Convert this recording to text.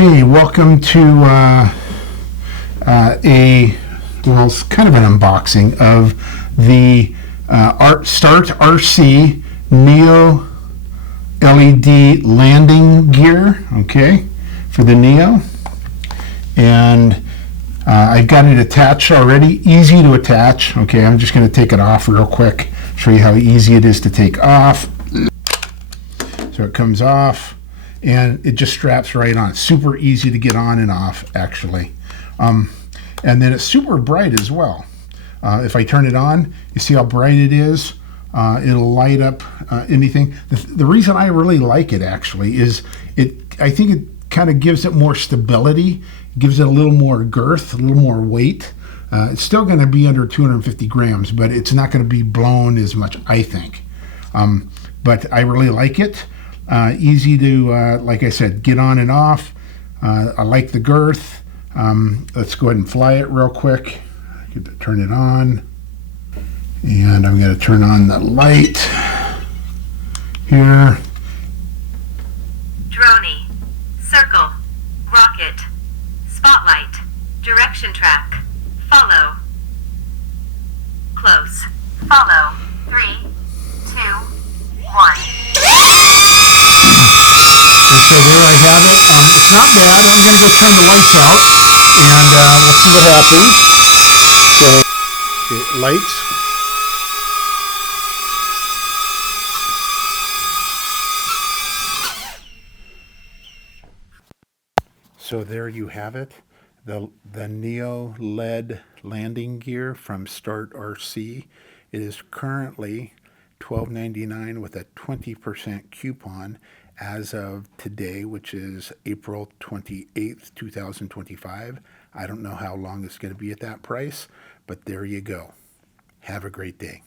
Hey, welcome to it's kind of an unboxing of the StartRC Neo LED landing gear, okay, for the Neo. And I've got it attached already, easy to attach. Okay, I'm just going to take it off real quick, show you how easy it is to take off. So it comes off, and it just straps right on. It's super easy to get on and off, actually. And then it's super bright as well. If I turn it on, you see how bright it is. It'll light up anything. The reason I really like it, actually, is I think it kind of gives it more stability. It gives it a little more girth, a little more weight. It's still going to be under 250 grams, but it's not going to be blown as much, I think. But I really like it. Easy to, like I said, get on and off. I like the girth. Let's go ahead and fly it real quick. Get to turn it on. And I'm going to turn on the light here. Droney, circle, rocket, spotlight, direction track, follow, close, follow, 3, 2, 1. And so there I have it. It's not bad. I'm going to go turn the lights out, and we'll see what happens. So, okay, lights. So there you have it, the Neo LED landing gear from StartRC. It is currently $12.99 with a 20% coupon as of today, which is April 28th, 2025. I don't know how long it's going to be at that price, but there you go. Have a great day.